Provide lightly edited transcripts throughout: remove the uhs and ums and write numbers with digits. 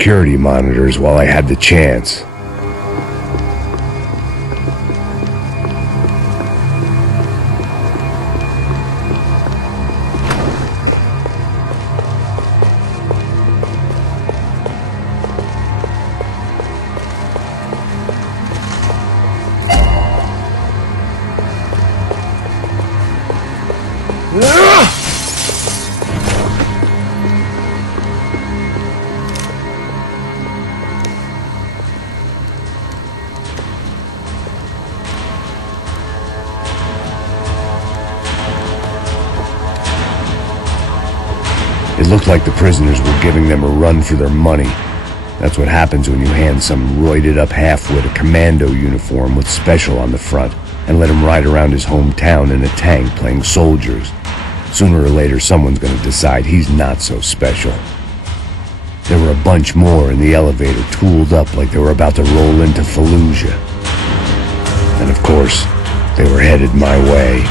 security monitors while I had the chance. It looked like the prisoners were giving them a run for their money. That's what happens when you hand some roided-up halfwit a commando uniform with special on the front and let him ride around his hometown in a tank playing soldiers. Sooner or later, someone's gonna decide he's not so special. There were a bunch more in the elevator, tooled up like they were about to roll into Fallujah. And of course, they were headed my way.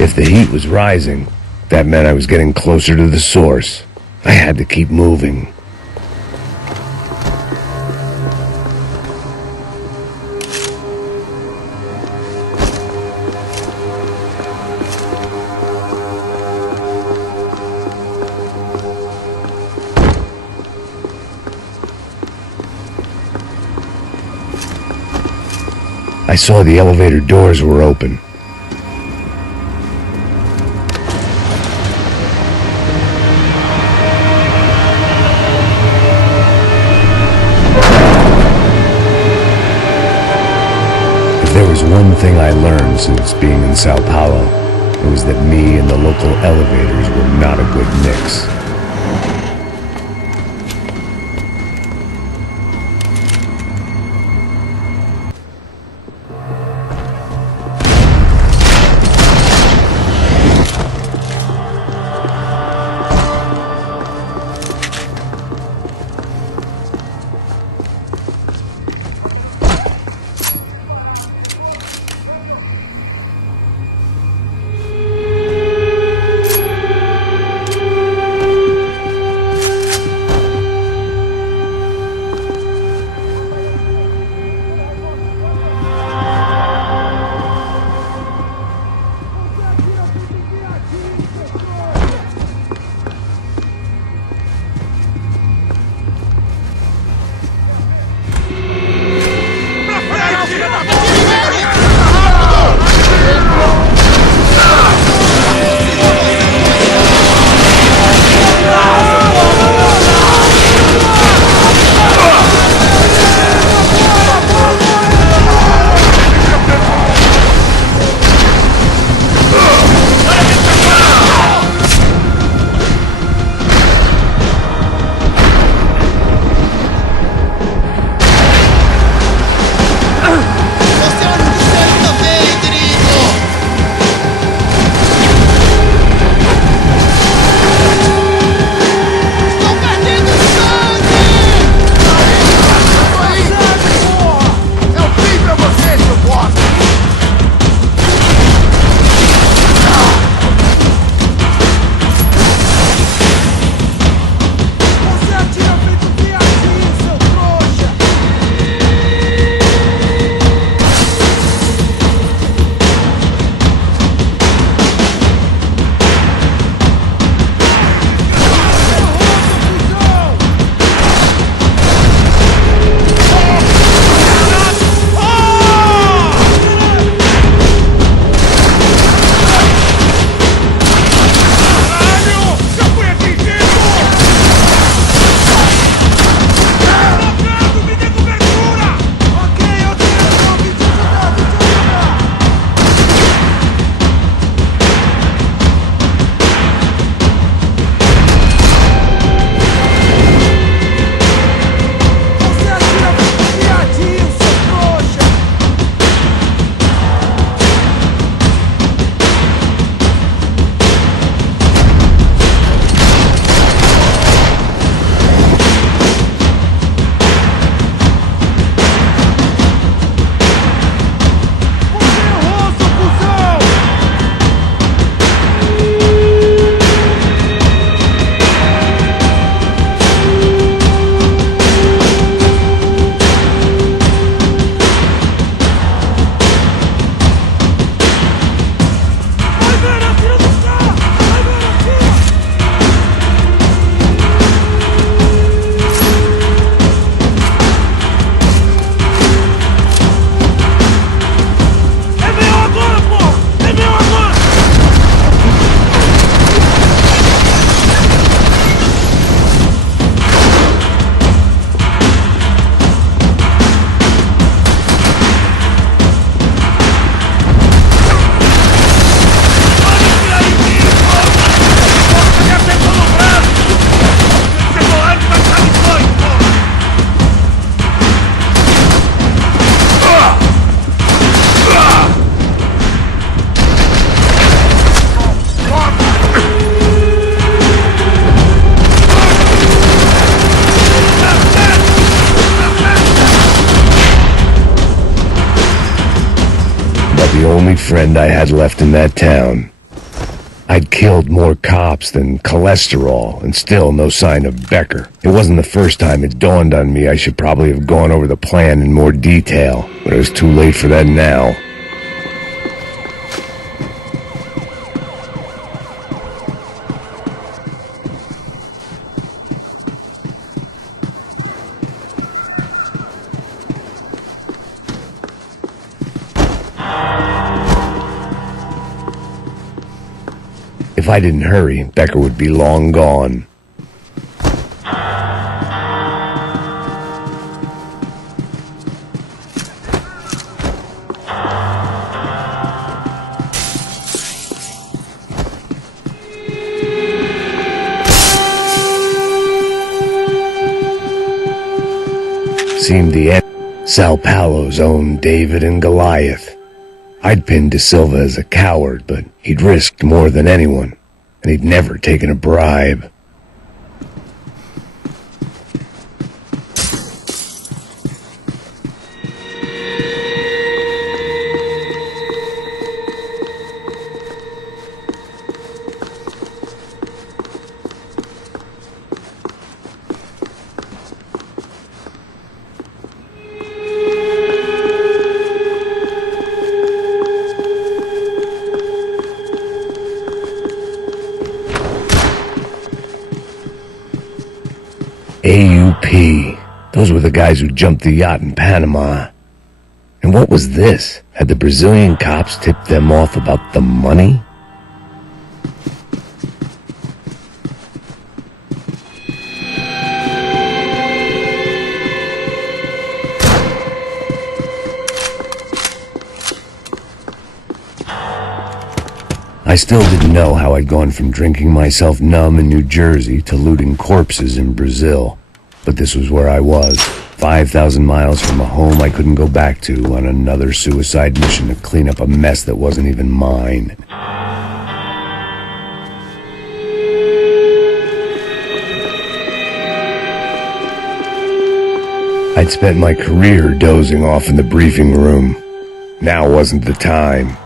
If the heat was rising, that meant I was getting closer to the source. I had to keep moving. I saw the elevator doors were open. One thing I learned since being in Sao Paulo, it was that me and the local elevators were not a good mix. only friend I had left in that town. I'd killed more cops than cholesterol, and still no sign of Becker. It wasn't the first time it dawned on me I should probably have gone over the plan in more detail, but it was too late for that now. If I didn't hurry, Becker would be long gone. Seemed the end. Sao Paulo's own David and Goliath. I'd pinned De Silva as a coward, but he'd risked more than anyone, and he'd never taken a bribe. AUP. Those were the guys who jumped the yacht in Panama. And what was this? Had the Brazilian cops tipped them off about the money? I still didn't know how I'd gone from drinking myself numb in New Jersey to looting corpses in Brazil. But this was where I was, 5,000 miles from a home I couldn't go back to, on another suicide mission to clean up a mess that wasn't even mine. I'd spent my career dozing off in the briefing room. Now wasn't the time.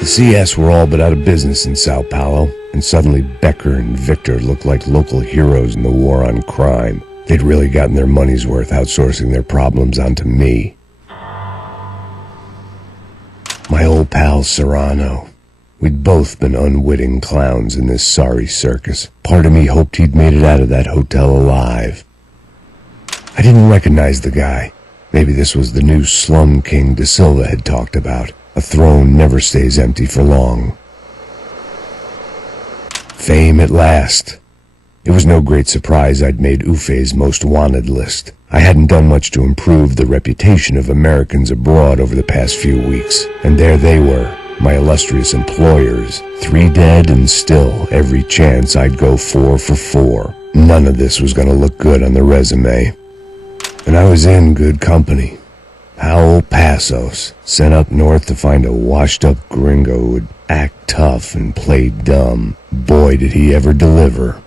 The CS were all but out of business in Sao Paulo, and suddenly Becker and Victor looked like local heroes in the war on crime. They'd really gotten their money's worth outsourcing their problems onto me. My old pal Serrano. We'd both been unwitting clowns in this sorry circus. Part of me hoped he'd made it out of that hotel alive. I didn't recognize the guy. Maybe this was the new slum king De Silva had talked about. A throne never stays empty for long. Fame at last. It was no great surprise I'd made Ufe's most wanted list. I hadn't done much to improve the reputation of Americans abroad over the past few weeks, and there they were, my illustrious employers, 3 dead and still every chance I'd go 4 for 4. None of this was going to look good on the resume. And I was in good company. Powell Passos, sent up north to find a washed-up gringo who'd act tough and play dumb. Boy, did he ever deliver.